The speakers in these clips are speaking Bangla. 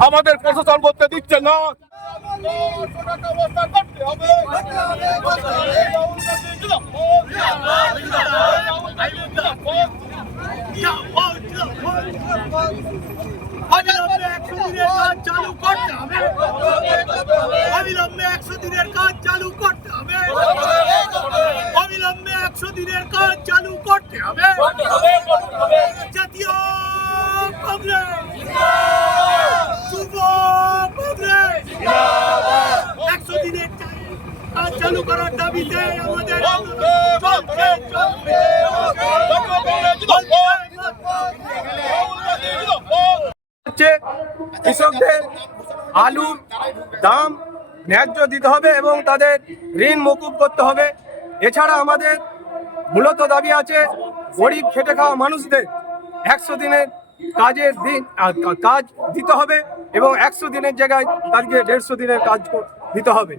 আমাদের প্রশাসন করতে দিচ্ছে না। একশো দিনের কাজ চালু করতে হবে অবিলম্বে একশো দিনের কাজ চালু করতে হবে অবিলম্বে একশো দিনের কাজ চালু করতে হবে জাতীয় কংগ্রেস যুব কংগ্রেস একশো দিনের কাজ চালু করার দাবিতে আমাদের কৃষকদের আলু দাম ন্যায্য দিতে হবে এবং তাদের ঋণ মকুব করতে হবে। এছাড়া আমাদের মূলত দাবি আছে গরিব খেটে খাওয়া মানুষদের একশো দিনের কাজের দিন কাজ দিতে হবে এবং একশো দিনের জায়গায় তাদেরকে দেড়শো দিনের কাজ দিতে হবে।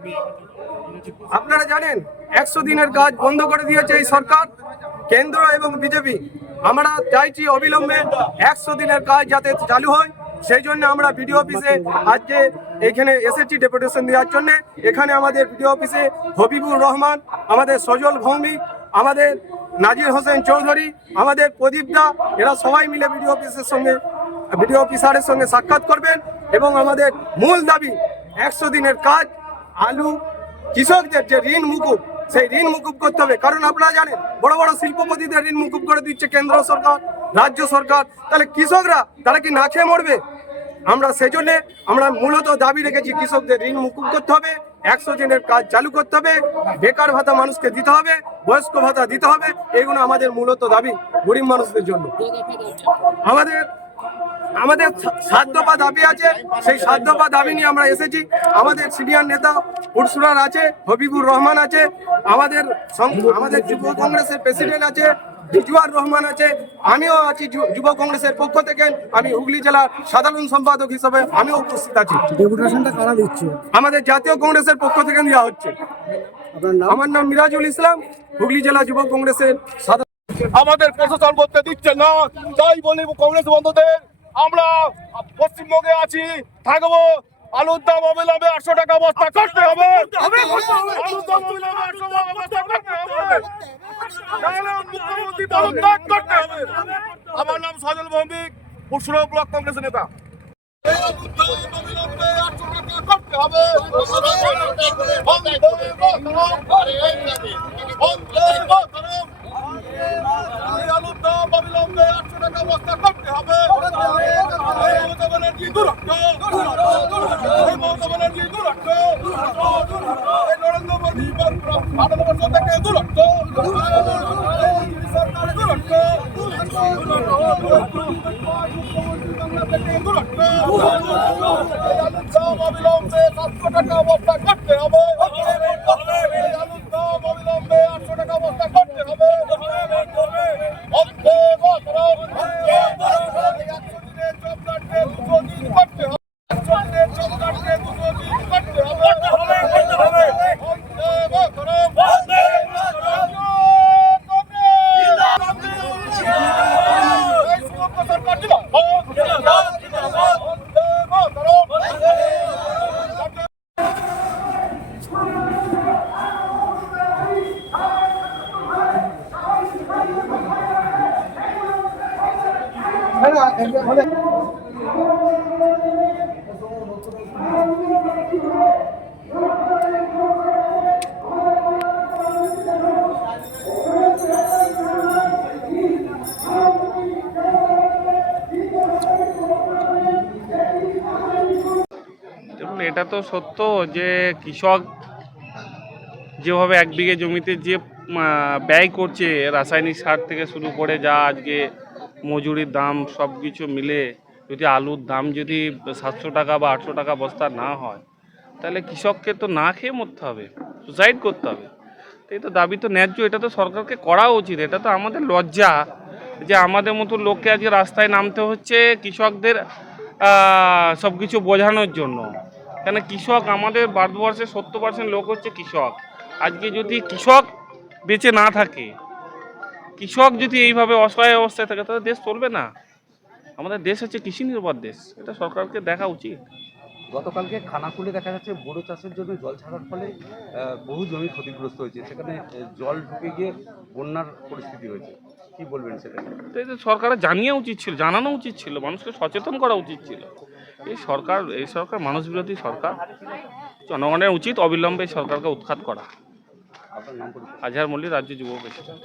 আপনারা জানেন, একশো দিনের কাজ বন্ধ করে দিয়েছে এই সরকার, কেন্দ্র এবং বিজেপি। আমরা চাইছি অবিলম্বে একশো দিনের কাজ যাতে চালু হয়, সেই জন্য আমরা বিডিও অফিসে আজকে এখানে এসেছি ডেপুটেশন দেওয়ার জন্য, এখানে আমাদের বিডিও অফিসে হবিবুর রহমান, আমাদের সজল ভৌমিক, আমাদের নাজির হোসেন চৌধুরী, আমাদের প্রদীপ দা, এরা সবাই মিলে বিডিও অফিসের সঙ্গে, বিডিও অফিসারের সঙ্গে সাক্ষাৎ করবেন এবং আমাদের মূল দাবি, একশো দিনের কাজ, আলু কৃষকদের যে ঋণ মুকুব, সেই ঋণ মুকুব করতে হবে। কারণ আপনারা জানেন, বড় বড় শিল্পপতিদের ঋণ মুকুব করে দিচ্ছে কেন্দ্র সরকার, রাজ্য সরকার। তাহলে কৃষকরা, তারা কি না খেয়ে মরবে? আমরা সেই জন্যে আমরা মূলত দাবি রেখেছি, কৃষকদের ঋণ মুকুব করতে হবে, একশো দিনের কাজ চালু করতে হবে, বেকার ভাতা মানুষকে দিতে হবে, বয়স্ক ভাতা দিতে হবে, এগুলো আমাদের মূলত দাবি গরিব মানুষদের জন্য। আমাদের আমাদের সা- সাত দফা দাবি আছে সেই সাত দফা দাবি নিয়ে আমরা এসেছি। আমাদের সিনিয়র নেতা পুরসুরার আছে হবিবুর রহমান আছে আমাদের আমাদের যুব কংগ্রেসের প্রেসিডেন্ট আছে বিজুয়ার রহমান আছে আমিও আছি যুব কংগ্রেসের পক্ষ থেকে। আমি হুগলি জেলার সাধারণ সম্পাদক হিসেবে আমিও উপস্থিত আছি। আমাদের জাতীয় কংগ্রেসের পক্ষ থেকে দেওয়া হচ্ছে। আমার নাম মিরাজুল ইসলাম হুগলি জেলা যুব কংগ্রেসের সাধারণ আমাদের প্রশাসন করতে দিচ্ছে না তাই বলি কংগ্রেস বন্ধুদের আমরা পশ্চিমবঙ্গে আছি থাকব। আলুর দাম অবিলম্বে আটশো টাকা বস্তা করতে হবে। আলুর দাম অবিলম্বে আটশো টাকা বস্তা করতে হবে। মুখ্যমন্ত্রী পদত্যাগ করতে হবে। আমার নাম সজল ভৌমিক পুরসুরা ব্লক কংগ্রেসের নেতা। আলুর দাম অবিলম্বে 800 টাকা করতে হবে মাতরম। বন্ধে মাতরম। এই আলুর দাম অবিলম্বে 800 টাকা বস্তা করতে হবে। এই মমতা ব্যানার্জি। এই মমতা ব্যানার্জি। এই নরেন্দ্র মোদী ভারতবর্ষ থেকে দুরন্ত। মুখ্যমন্ত্রী বাংলা থেকে দাম অবিলম্বে 700 টাকা বস্তা করতে হবে। এটা তো সত্য যে কৃষক যেভাবে এক বিঘে জমিতে যে ব্যয় করছে, রাসায়নিক সার থেকে শুরু করে যা আজকে মজুরির দাম সব কিছু মিলে, যদি আলুর দাম যদি সাতশো টাকা বা আটশো টাকা বস্তা না হয়, তাহলে কৃষককে তো না খেয়ে মরতে হবে সুসাইড করতে হবে। এই তো দাবি তো ন্যায্য, এটা তো সরকারকে করা উচিত, এটা তো আমাদের লজ্জা যে আমাদের মতো লোককে আজকে রাস্তায় নামতে হচ্ছে কৃষকদের সব কিছু বোঝানোর জন্য। কেন কৃষক আমাদের ভারতবর্ষের সত্তর পার্সেন্ট লোক হচ্ছে কৃষক। আজকে যদি কৃষক বেঁচে না থাকে। কৃষক যদি এইভাবে অসহায় অবস্থায় থাকে তাহলে দেশ চলবে না। আমাদের দেশ হচ্ছে কৃষি নির্ভর দেশ। এটা সরকারকে দেখা উচিত। গতকালকে খানাকুলে দেখা যাচ্ছে বোরো চাষের জন্য জল ছাড়ার ফলে বহু জমি ক্ষতিগ্রস্ত হয়েছে। সেখানে জল ঢুকে গিয়ে বন্যার পরিস্থিতি হয়েছে। কি বলবেন সেটা সরকারের জানিয়ে উচিত ছিল জানানো উচিত ছিল মানুষকে সচেতন করা উচিত ছিল। এই সরকার এই সরকার মানুষ বিরোধী সরকার। জনগণের উচিত অবিলম্বে এই সরকারকে উৎখাত করা। আজহার মল্লিক রাজ্য যুব প্রেসিডেন্ট